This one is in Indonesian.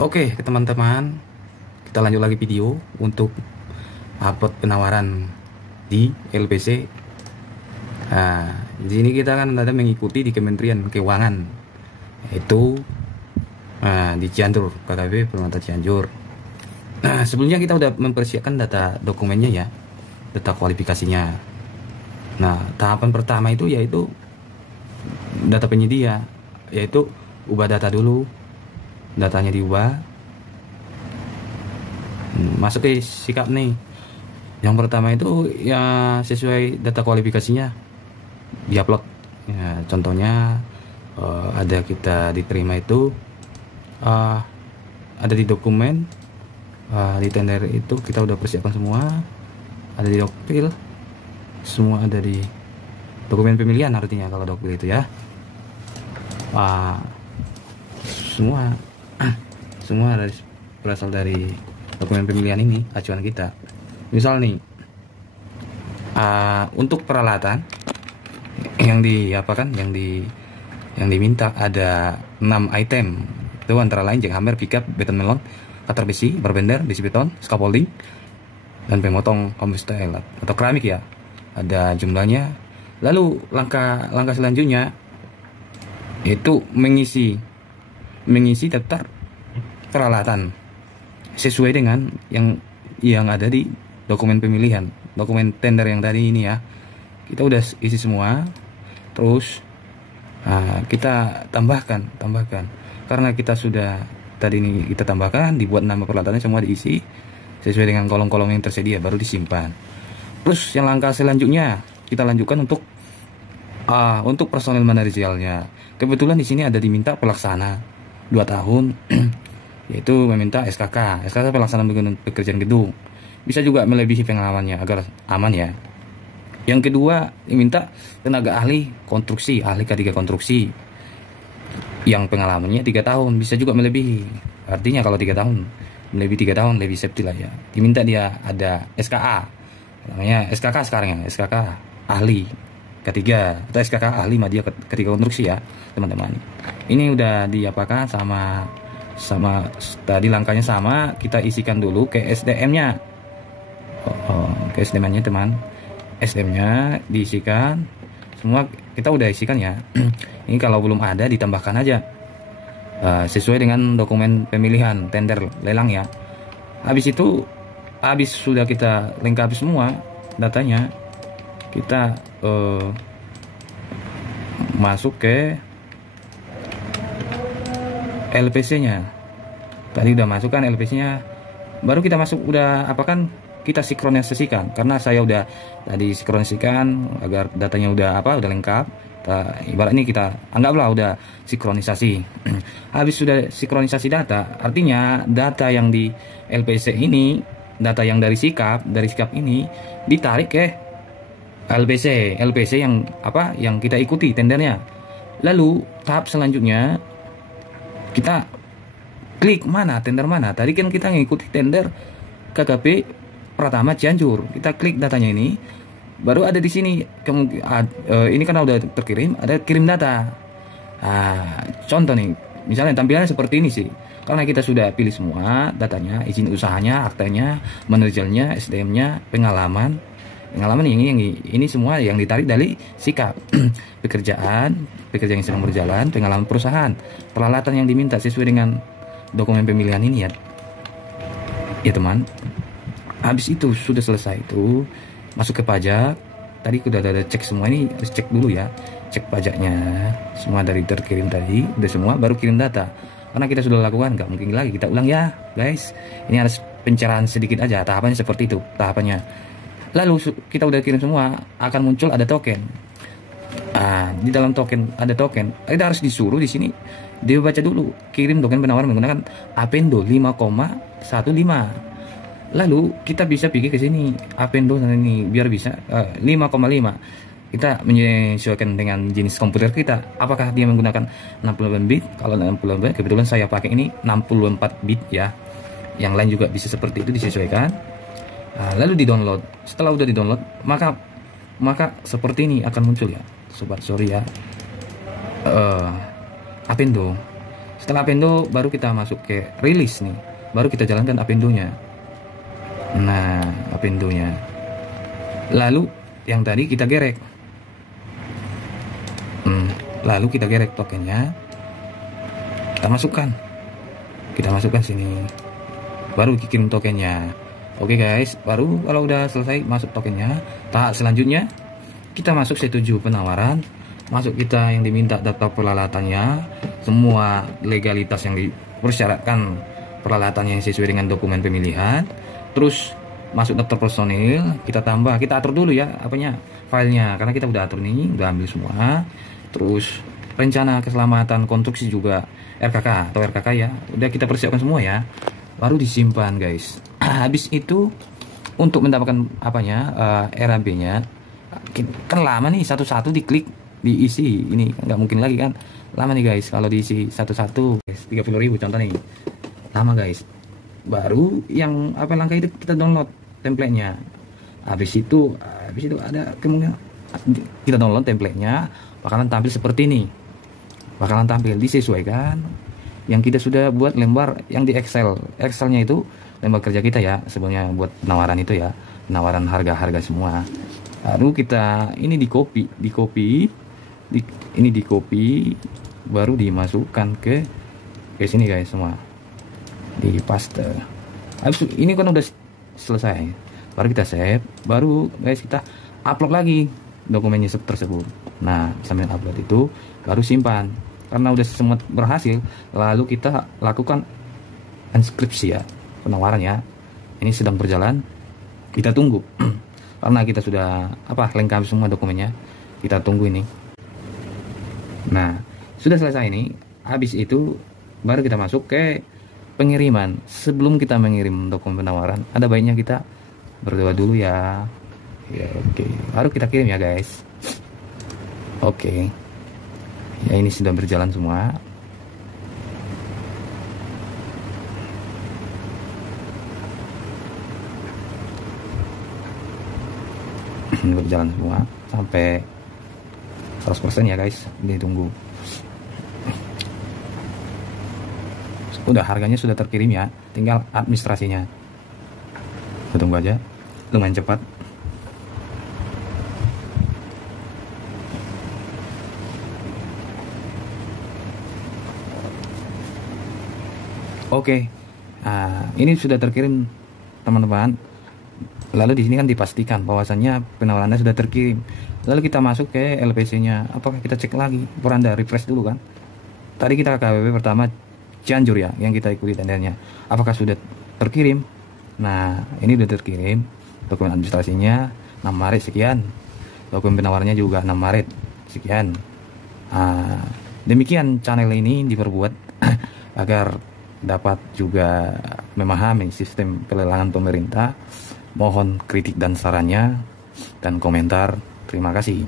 Oke, teman-teman, kita lanjut lagi video untuk upload penawaran di LPC. Nah, di sini kita kan ada mengikuti di Kementerian Keuangan, yaitu di Cianjur, KKP Permata Cianjur. Nah, sebelumnya kita udah mempersiapkan data dokumennya ya, data kualifikasinya. Nah, tahapan pertama itu yaitu data penyedia, yaitu ubah data dulu. Datanya diubah, masuk ke sikap nih. Yang pertama itu ya sesuai data kualifikasinya diupload ya, contohnya ada kita diterima itu ada di dokumen, di tender itu kita udah persiapkan semua, ada di dokpil, semua ada di dokumen pemilihan, artinya kalau dokpil itu ya semua berasal dari dokumen pemilihan ini, acuan kita. Misal nih, untuk peralatan yang diminta ada 6 item. Itu antara lain jackhammer, pickup, beton melon, cutter besi, barbender, besi beton, scaffolding, dan pemotong komposter atau keramik ya. Ada jumlahnya. Lalu langkah selanjutnya itu mengisi daftar peralatan sesuai dengan yang ada di dokumen pemilihan, dokumen tender yang tadi ini ya. Kita udah isi semua, terus kita tambahkan karena kita sudah tadi ini kita tambahkan, dibuat nama peralatannya, semua diisi sesuai dengan kolom-kolom yang tersedia, baru disimpan. Terus yang langkah selanjutnya kita lanjutkan untuk personel manajerialnya. Kebetulan di sini ada diminta pelaksana 2 tahun yaitu meminta SKK pelaksanaan pekerjaan gedung, bisa juga melebihi pengalamannya agar aman ya. Yang kedua diminta tenaga ahli konstruksi, ahli K3 konstruksi yang pengalamannya 3 tahun, bisa juga melebihi, artinya kalau 3 tahun melebihi 3 tahun lebih safety lah ya. Diminta dia ada SKA, namanya SKK sekarang ya, SKK ahli K3 atau SKK ahli media K3 konstruksi ya teman-teman. Ini udah diapakan sama tadi, langkahnya sama, kita isikan dulu ke SDM-nya. Ke SDM-nya teman, SDM-nya diisikan semua, kita udah isikan ya. Ini kalau belum ada ditambahkan aja sesuai dengan dokumen pemilihan tender lelang ya. Habis sudah kita lengkapi semua datanya, kita masuk ke LPC-nya. Tadi udah masukkan LPC-nya, baru kita masuk, kita sinkronisasikan, karena saya udah tadi sinkronisasikan agar datanya udah lengkap. Ibarat ini kita anggaplah udah sinkronisasi. Habis sudah sinkronisasi data, artinya data yang di LPC ini, data yang dari sikap ini ditarik ke LPC yang kita ikuti tendernya. Lalu tahap selanjutnya kita klik tender mana. Tadi kan kita ngikuti tender KKP Pratama Cianjur, kita klik datanya ini, baru ada di sini ini kan udah terkirim, ada kirim data. Contoh nih, misalnya tampilannya seperti ini sih, karena kita sudah pilih semua datanya, izin usahanya, aktenya, manajernya, SDM-nya, pengalaman ini semua yang ditarik dari sikap. pekerjaan yang sedang berjalan, pengalaman perusahaan, peralatan yang diminta sesuai dengan dokumen pemilihan ini ya teman. Habis itu sudah selesai, itu masuk ke pajak. Tadi udah ada cek semua, ini harus cek dulu ya, cek pajaknya semua dari terkirim tadi udah semua, baru kirim data. Karena kita sudah lakukan, nggak mungkin lagi kita ulang ya guys. Ini harus pencerahan sedikit aja, tahapannya seperti itu tahapannya. Lalu kita udah kirim semua, akan muncul ada token. Di dalam token ada token, kita harus disuruh di sini dibaca dulu, kirim token penawaran menggunakan Apendo 5,15. Lalu kita bisa pergi ke sini Apendo ini biar bisa 5,5. Kita menyesuaikan dengan jenis komputer kita, apakah dia menggunakan 68 bit. Kalau 68 bit, kebetulan saya pakai ini 64 bit ya. Yang lain juga bisa seperti itu, disesuaikan. Lalu di download. Setelah udah di download, maka seperti ini akan muncul ya sobat, sorry ya, Apendo. Setelah appendo baru kita masuk ke rilis nih, baru kita jalankan appendonya. Nah, appendonya. Lalu yang tadi kita gerek. Lalu kita gerek tokennya. Kita masukkan sini. Baru kirim tokennya. Oke guys, baru kalau udah selesai masuk tokennya, tahap selanjutnya kita masuk setuju penawaran. Masuk kita yang diminta daftar peralatannya, semua legalitas yang dipersyaratkan, peralatan yang sesuai dengan dokumen pemilihan. Terus masuk daftar personil, kita tambah, kita atur dulu ya apanya, filenya, karena kita udah atur nih, udah ambil semua. Terus rencana keselamatan konstruksi juga RKK atau RKK ya, udah kita persiapkan semua ya, baru disimpan guys. Habis itu untuk mendapatkan apanya, RAB-nya kan lama nih, satu-satu diklik diisi, ini nggak mungkin lagi kan, lama nih guys kalau diisi satu-satu. 30.000 contoh nih, lama guys. Baru yang apa langkah itu, kita download templatenya. Habis itu ada kemungkinan kita download templatenya, bakalan tampil seperti ini, bakalan tampil disesuaikan yang kita sudah buat lembar yang di Excelnya itu lembar kerja kita ya sebelumnya buat penawaran itu ya, penawaran harga-harga semua. Lalu kita ini di copy, baru dimasukkan ke sini guys, semua di paste. Habis ini kan udah selesai, baru kita save, baru guys kita upload lagi dokumennya tersebut. Nah, sambil upload itu baru simpan, karena udah semua berhasil. Lalu kita lakukan inskripsi ya, penawaran ya, ini sedang berjalan, kita tunggu. Karena kita sudah lengkap semua dokumennya, kita tunggu ini. Nah, sudah selesai ini. Habis itu baru kita masuk ke pengiriman. Sebelum kita mengirim dokumen penawaran, ada baiknya kita berdoa dulu ya. Ya oke, baru kita kirim ya guys. Oke. Ya ini sudah berjalan semua. Berjalan semua sampai 100% ya guys, ditunggu. Udah, harganya sudah terkirim ya, tinggal administrasinya. Kita tunggu aja, lumayan cepat. Oke, nah, ini sudah terkirim teman-teman. Lalu di sini kan dipastikan bahwasannya penawarannya sudah terkirim. Lalu kita masuk ke LPC-nya. Apakah kita cek lagi? Beranda refresh dulu kan. Tadi kita KWP pertama Cianjur ya, yang kita ikuti tendernya. Apakah sudah terkirim? Nah, ini sudah terkirim. Dokumen administrasinya 6 Maret sekian. Dokumen penawarannya juga 6 Maret sekian. Demikian channel ini diperbuat agar dapat juga memahami sistem pelelangan pemerintah. Mohon kritik dan sarannya dan komentar. Terima kasih.